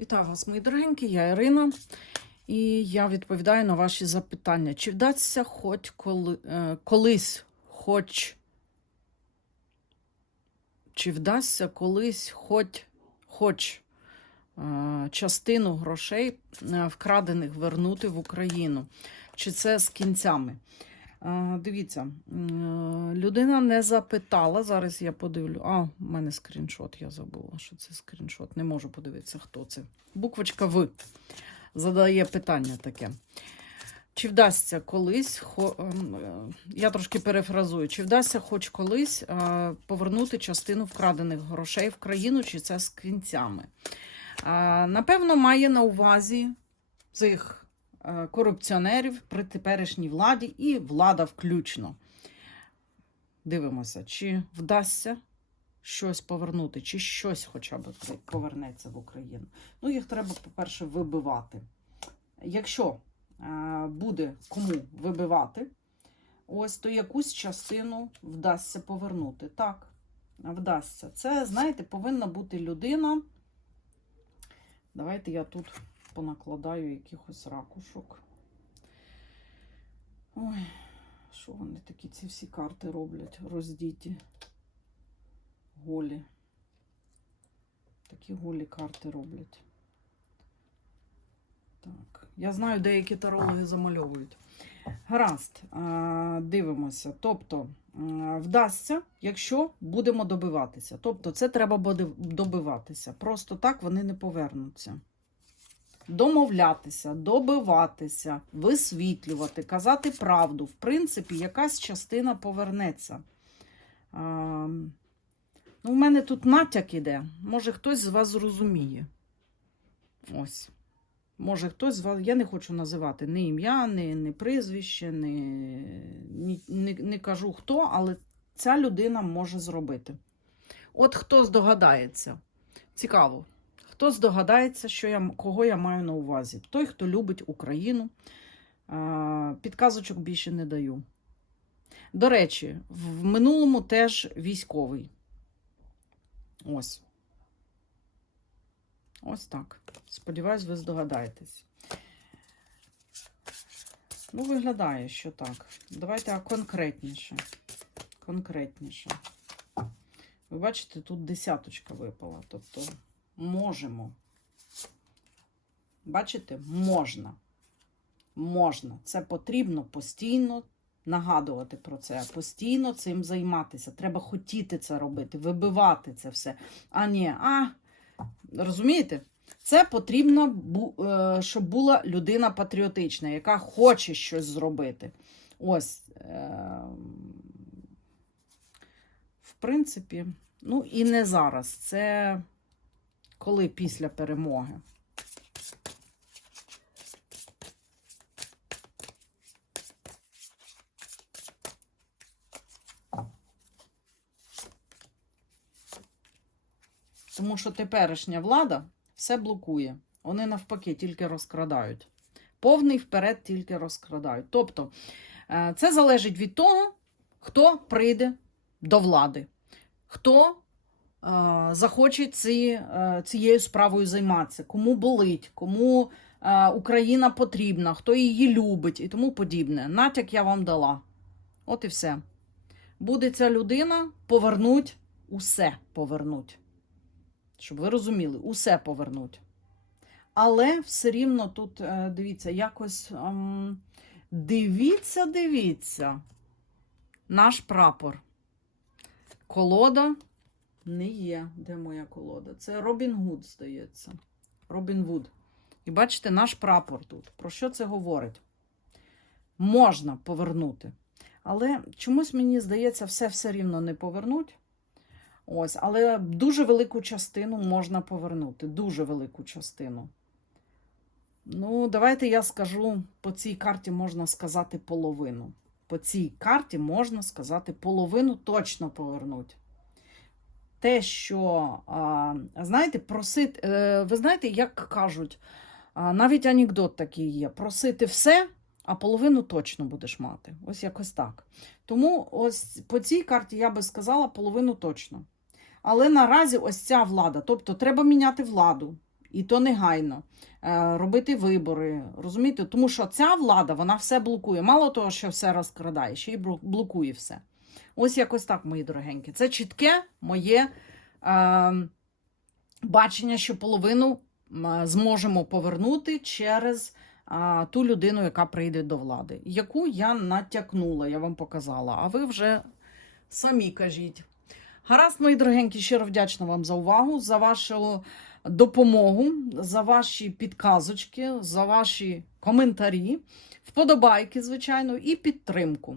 Вітаю вас, мої дорогенькі, я Ірина, і я відповідаю на ваші запитання. Чи вдасться хоч коли, е, колись, хоч. Чи вдасться колись хоч, хоч е, частину грошей е, вкрадених вернути в Україну? Чи це з кінцями? Е, Дивіться, людина не запитала. Зараз я подивлю. А, в мене скріншот, я забула, що це скріншот. Не можу подивитися, хто це. Буквочка В задає питання таке. Чи вдасться колись, хо- ем, е, я трошки перефразую, чи вдасться хоч колись е, повернути частину вкрадених грошей в країну, чи це з кінцями? Е, Напевно, має на увазі цих е, корупціонерів при теперішній владі і влада включно. Дивимося, чи вдасться щось повернути, чи щось хоча б повернеться в Україну. Ну, їх треба, по-перше, вибивати. Якщо е, буде кому вибивати, ось то якусь частину вдасться повернути. Так, вдасться. Це, знаєте, повинна бути людина. Давайте я тут понакладаю якихось ракушок. Ой, що вони такі ці всі карти роблять? Роздіті. Голі. Такі голі карти роблять. Так. Я знаю, деякі тарологи замальовують. Гаразд, дивимося. Тобто, вдасться, якщо будемо добиватися. Тобто, це треба буде добиватися. Просто так вони не повернуться. Домовлятися, добиватися, висвітлювати, казати правду. В принципі, якась частина повернеться. А, ну, у мене тут натяк іде. Може, хтось з вас зрозуміє. Ось. Може, хтось з вас, я не хочу називати ні ім'я, ні, ні прізвище, ні, ні, ні, не кажу хто, але ця людина може зробити. От хто здогадається. Цікаво. Хто здогадається, що я, кого я маю на увазі? Той, хто любить Україну. Підказочок більше не даю. До речі, в минулому теж військовий. Ось. Ось так. Сподіваюсь, ви здогадаєтесь. Ну, виглядає, що так. Давайте конкретніше. Конкретніше. Ви бачите, тут десяточка випала. Тобто можемо. Бачите, можна. Можна. Це потрібно постійно нагадувати про це, постійно цим займатися. Треба хотіти це робити, вибивати це все. А ні, а. Розумієте? Це потрібно, е, щоб була людина патріотична, яка хоче щось зробити. Ось. е, В принципі, ну і не зараз. Це коли після перемоги. Тому що теперішня влада все блокує. Вони навпаки тільки розкрадають. Повний вперед тільки розкрадають. Тобто е, це залежить від того, хто прийде до влади, хто захоче ці, е, цією справою займатися, кому болить, кому е, Україна потрібна, хто її любить і тому подібне. Натяк я вам дала. От і все. Буде ця людина повернуть, усе повернуть. Щоб ви розуміли, усе повернуть. Але все рівно тут, е, дивіться, якось ем, дивіться, дивіться. Наш прапор. Колода не є. Де моя колода? Це Робін Гуд, здається. Робін Вуд. І бачите, наш прапор тут. Про що це говорить? Можна повернути. Але чомусь мені здається, все все рівно не повернуть. Ось, але дуже велику частину можна повернути. Дуже велику частину. Ну, давайте я скажу, по цій карті можна сказати половину. По цій карті можна сказати половину точно повернуть. Те, що, знаєте, просити, е, ви знаєте, як кажуть, навіть анекдот такий є: просити все, а половину точно будеш мати. Ось якось так. Тому ось по цій карті я би сказала половину точно. Але наразі ось ця влада. Тобто треба міняти владу. і то негайно. Е, Робити вибори, розумієте? Тому що ця влада вона все блокує. Мало того, що все розкрадає, ще й блокує все. Ось якось так, мої дорогенькі. Це чітке моє е, бачення, що половину м, зможемо повернути через а, ту людину, яка прийде до влади, яку я натякнула, я вам показала. А ви вже самі кажіть. Гаразд, мої дорогенькі, щиро вдячна вам за увагу, за вашу допомогу, за ваші підказочки, за ваші коментарі, вподобайки, звичайно, і підтримку.